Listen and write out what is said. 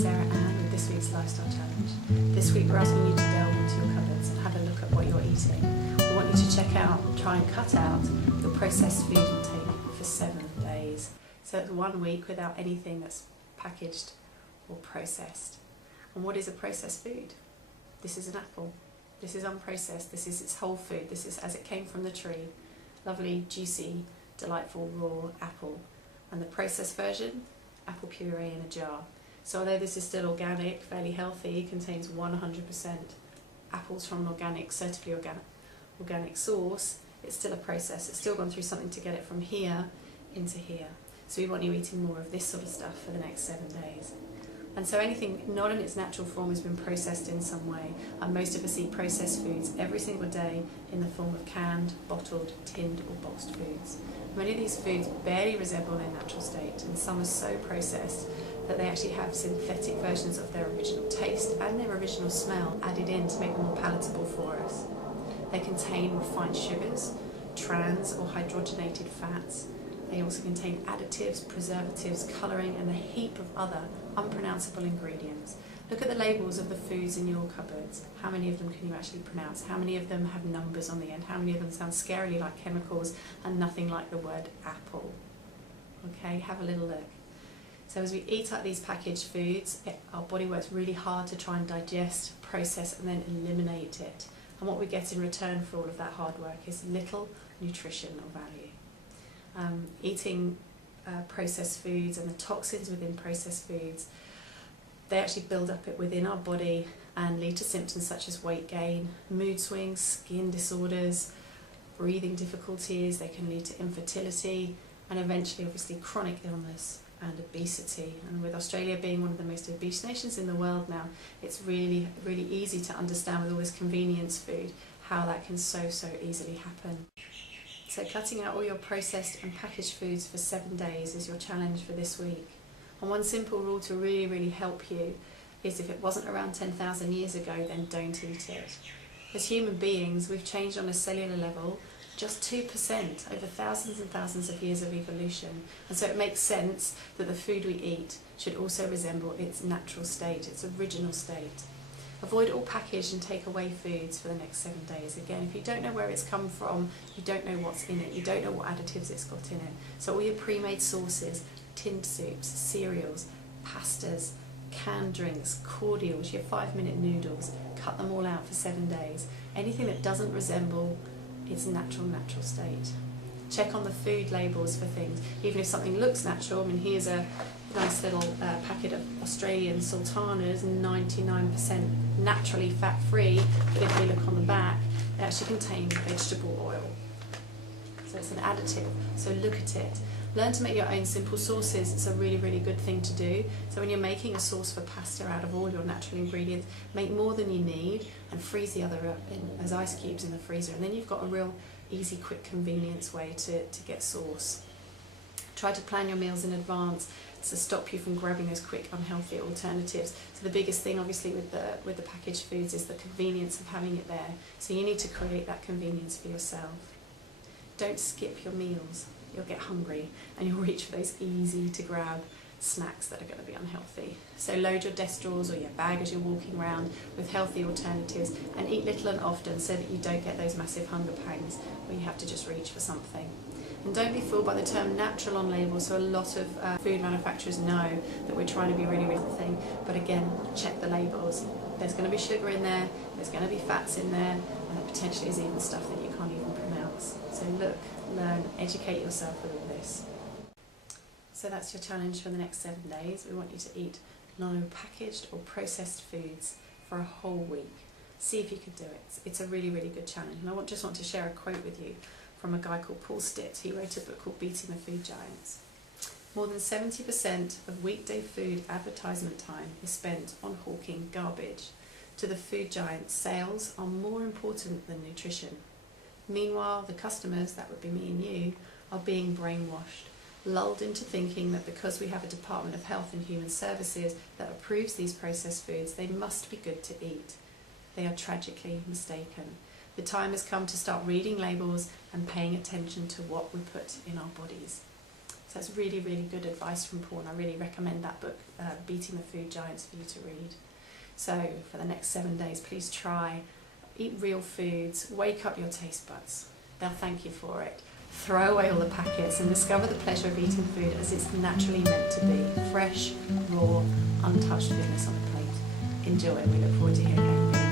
Sarah Ann with this week's Lifestyle Challenge. This week we're asking you to delve into your cupboards and have a look at what you're eating. We want you to check out, try and cut out your processed food intake for 7 days. So it's 1 week without anything that's packaged or processed. And what is a processed food? This is an apple. This is unprocessed. This is its whole food. This is as it came from the tree. Lovely, juicy, delightful raw apple. And the processed version, apple puree in a jar. So although this is still organic, fairly healthy, contains 100% apples from an organic, certifiably organic source, it's still a process. It's still gone through something to get it from here into here. So we want you eating more of this sort of stuff for the next 7 days. And so anything not in its natural form has been processed in some way. And most of us eat processed foods every single day in the form of canned, bottled, tinned or boxed foods. Many of these foods barely resemble their natural state, and some are so processed that they actually have synthetic versions of their original taste and their original smell added in to make them more palatable for us. They contain refined sugars, trans or hydrogenated fats. They also contain additives, preservatives, colouring and a heap of other unpronounceable ingredients. Look at the labels of the foods in your cupboards. How many of them can you actually pronounce? How many of them have numbers on the end? How many of them sound scarily like chemicals and nothing like the word apple? Okay, have a little look. So as we eat out these packaged foods, our body works really hard to try and digest, process and then eliminate it. And what we get in return for all of that hard work is little nutrition or value. Eating processed foods and the toxins within processed foods, they actually build up within our body and lead to symptoms such as weight gain, mood swings, skin disorders, breathing difficulties. They can lead to infertility and eventually obviously chronic illness and obesity. And with Australia being one of the most obese nations in the world now, it's really easy to understand with all this convenience food how that can so easily happen. So cutting out all your processed and packaged foods for 7 days is your challenge for this week. And one simple rule to really help you is if it wasn't around 10,000 years ago, then don't eat it. As human beings, we've changed on a cellular level just 2% over thousands and thousands of years of evolution. And so it makes sense that the food we eat should also resemble its natural state, its original state. Avoid all packaged and takeaway foods for the next 7 days. Again, if you don't know where it's come from, you don't know what's in it, you don't know what additives it's got in it. So all your pre-made sauces, tinned soups, cereals, pastas, canned drinks, cordials, your 5-minute noodles, cut them all out for 7 days. Anything that doesn't resemble its natural state. Check on the food labels for things. Even if something looks natural, I mean here's a nice little packet of Australian sultanas, 99% naturally fat-free, but if we look on the back, they actually contain vegetable oil. So it's an additive, so look at it. Learn to make your own simple sauces. It's a really good thing to do. So when you're making a sauce for pasta out of all your natural ingredients, make more than you need and freeze the other up as ice cubes in the freezer. And then you've got a real easy, quick, convenience way to get sauce. Try to plan your meals in advance to stop you from grabbing those quick, unhealthy alternatives. So the biggest thing obviously with the packaged foods is the convenience of having it there. So you need to create that convenience for yourself. Don't skip your meals. You'll get hungry and you'll reach for those easy to grab snacks that are going to be unhealthy. So load your desk drawers or your bag as you're walking around with healthy alternatives and eat little and often so that you don't get those massive hunger pangs where you have to just reach for something. And don't be fooled by the term natural on labels. So a lot of food manufacturers know that we're trying to be really thing, but again, check the labels. There's going to be sugar in there, there's going to be fats in there, and there potentially is even stuff that you can't even pronounce. So look, learn, educate yourself with all this. So that's your challenge for the next 7 days. We want you to eat no packaged or processed foods for a whole week. See if you can do it. It's a really good challenge. And I just want to share a quote with you from a guy called Paul Stitt. He wrote a book called Beating the Food Giants. More than 70% of weekday food advertisement time is spent on hawking garbage. To the food giants, sales are more important than nutrition. Meanwhile, the customers, that would be me and you, are being brainwashed, lulled into thinking that because we have a Department of Health and Human Services that approves these processed foods, they must be good to eat. They are tragically mistaken. The time has come to start reading labels and paying attention to what we put in our bodies. So it's really, really good advice from Paul, and I really recommend that book, Beating the Food Giants, for you to read. So for the next 7 days, please try, eat real foods, wake up your taste buds. They'll thank you for it. Throw away all the packets and discover the pleasure of eating food as it's naturally meant to be. Fresh, raw, untouched goodness on a plate. Enjoy. We look forward to hearing how you feel.